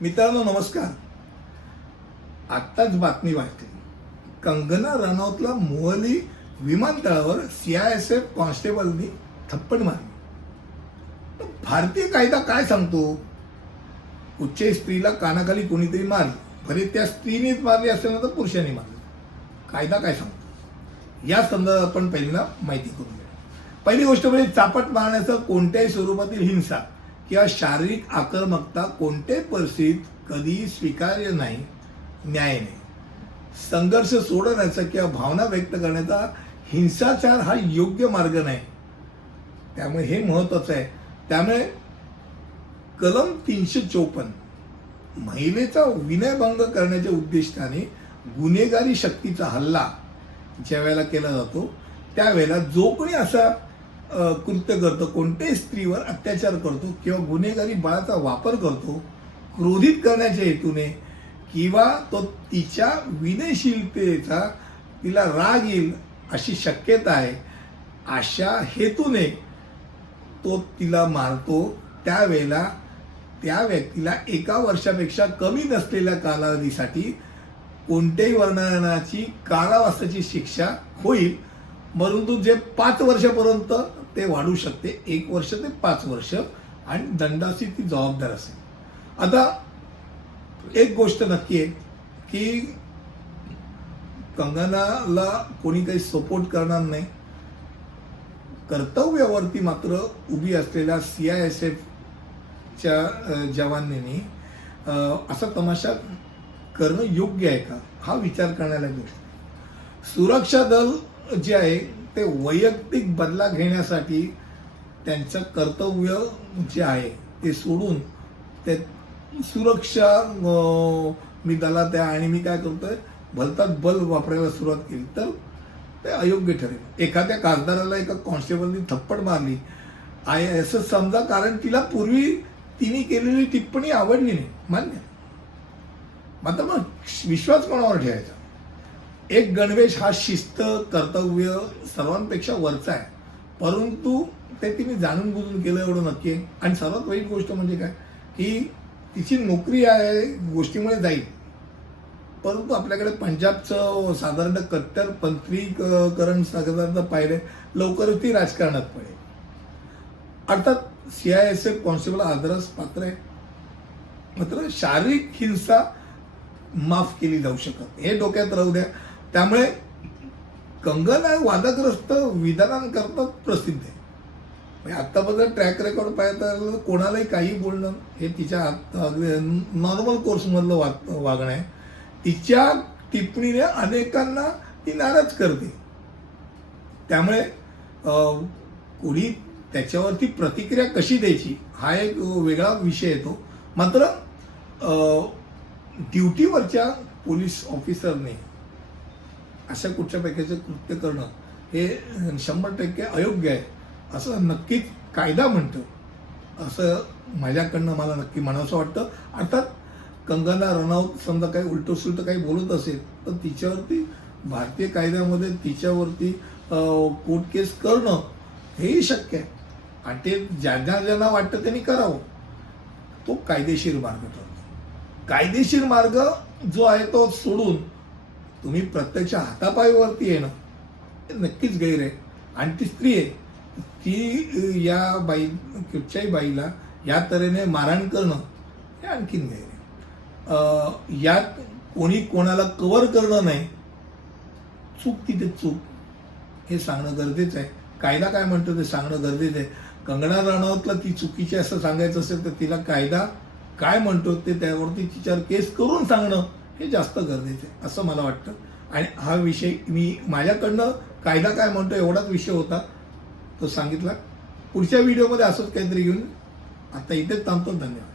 मित्रांनो नमस्कार. आत्ताच बातमी वाचली. कंगना रनौतला मोहाली विमानतळावर CISF कॉन्स्टेबलनी थप्पड मारली. तर भारतीय कायदा काय सांगतो? उच्च स्त्रीला कानाखाली कोणीतरी मारली, भले त्या स्त्रीनेच मारली असेल ना तर पुरुषांनी मारली. कायदा काय सांगतो या संदर्भात आपण पहिल्यांदा माहिती करून घेऊ. पहिली गोष्ट म्हणजे चापट मारण्याचं कोणत्याही स्वरूपातील हिंसा किंवा शारीरिक आक्रमकता कोणत्याही परिस्थितीत कधीही स्वीकार्य नाही, न्याय नाही. संघर्ष सोडवण्याचा किंवा भावना व्यक्त करण्याचा हिंसाचार हा योग्य मार्ग नाही. त्यामुळे हे महत्वाचं आहे. त्यामुळे कलम 354 महिलेचा विनयभंग करण्याच्या उद्दिष्टाने गुन्हेगारी शक्तीचा हल्ला ज्या वेळेला केला जातो त्यावेळेला जो कोणी असा कृत्य करतो, कोणत्याही स्त्रीवर अत्याचार करतो किंवा गुन्हेगारी बळाचा वापर करतो क्रोधित करण्याच्या हेतूने किंवा तो तिच्या विनयशीलतेचा तिला राग येईल अशी शक्यता आहे, अशा हेतूने तो तिला मारतो, त्यावेळेला त्या व्यक्तीला 1 वर्षापेक्षा कमी नसलेल्या कालावधीसाठी कोणत्याही वर्णनाची कारावासाची शिक्षा होईल. परंतु जे 5 वर्षापर्यंत ते वाढू शकते, 1 वर्ष ते 5 वर्ष, आणि दंडाची ती जबाबदार असेल. आता एक गोष्ट नक्की आहे की कंगनाला कोणी काही सपोर्ट करणार नाही. कर्तव्यावरती मात्र उभी असलेल्या CISFच्या जवानांनी असा तमाशा करणं योग्य आहे का हा विचार करण्याला गोष्ट. सुरक्षा दल जे आहे ते वैयक्तिक बदला घेण्यासाठी त्यांचं कर्तव्य जे आहे ते सोडून ते सुरक्षा मी दलात आहे आणि मी काय करतोय भलतात बल वापरायला सुरुवात केली तर ते अयोग्य ठरेल. एखाद्या खासदाराला एका कॉन्स्टेबलनी थप्पड मारली आहे असं समजा, कारण तिला पूर्वी तिने केलेली टिप्पणी आवडली नाही, मान्य. मात्र मग विश्वास कोणावर ठेवायचा? एक गणवेश हा शिस्त कर्तव्य सर्वांपेक्षा वरचा आहे, परंतु ते तिने जाणून बुजून केलं एवढं नक्की आहे. आणि सर्वात वाईट गोष्ट म्हणजे काय की तिची नोकरी आहे गोष्टीमुळे जाईल, परंतु आपल्याकडे पंजाबचं साधारण कट्टरपंथीकरण साधारण पाहिलं लवकरच ती राजकारणात पडेल. अर्थात CISF कॉन्स्टेबल आदरास पात्र आहे, मात्र शारीरिक हिंसा माफ केली जाऊ शकत, हे डोक्यात राहू द्या. त्यामुळे कंगना वादग्रस्त विधानांकरता प्रसिद्ध आहे. आत्तापर्यंत ट्रॅक रेकॉर्ड पाहता कोणालाही काही बोलणं हे तिच्या नॉर्मल कोर्समधलं वागणं आहे. तिच्या टिप्पणीने अनेकांना ती नाराज करते. त्यामुळे कोणी त्याच्यावरती प्रतिक्रिया कशी द्यायची हा एक वेगळा विषय येतो. मात्र ड्युटीवरच्या पोलीस ऑफिसरने अशा कुठच्या प्रकारचं कृत्य करणं हे 100% अयोग्य आहे असं नक्कीच कायदा म्हणतो, असं माझ्याकडनं मला नक्की म्हणावंसं वाटतं. अर्थात कंगना रनौत समजा काही उलटं काही बोलत असेल तर तिच्यावरती भारतीय कायद्यामध्ये तिच्यावरती कोर्ट केस करणं हेही शक्य आहे, आणि ते ज्यांना वाटतं त्यांनी करावं. तो कायदेशीर मार्ग ठरतो. कायदेशीर मार्ग जो आहे तो सोडून तुम्ही प्रत्यक्ष हातापायावरती येणं हे नक्कीच गैर आहे. आणि ती स्त्री आहे, ती या कुठच्याही बाईला या तऱ्हेने मारहाण करणं हे आणखीन गैर आहे. यात कोणी कोणाला कव्हर करणं नाही, चूक तिथे चूक हे सांगणं गरजेचं आहे. कायदा काय म्हणतो ते सांगणं गरजेचं आहे. कंगना रनौतला ती चुकीची असं सांगायचं असेल तर तिला कायदा काय म्हणतो ते त्यावरती तिच्यावर केस करून सांगणं हे जास्त गरजेचं आहे असं मला वाटतं. आणि हा विषय मी माझ्याकडनं कायदा काय म्हणतो एवढाच विषय होता, तो सांगितला. पुढच्या व्हिडिओमध्ये असंच काहीतरी घेऊन आता इथेच थांबतो. धन्यवाद.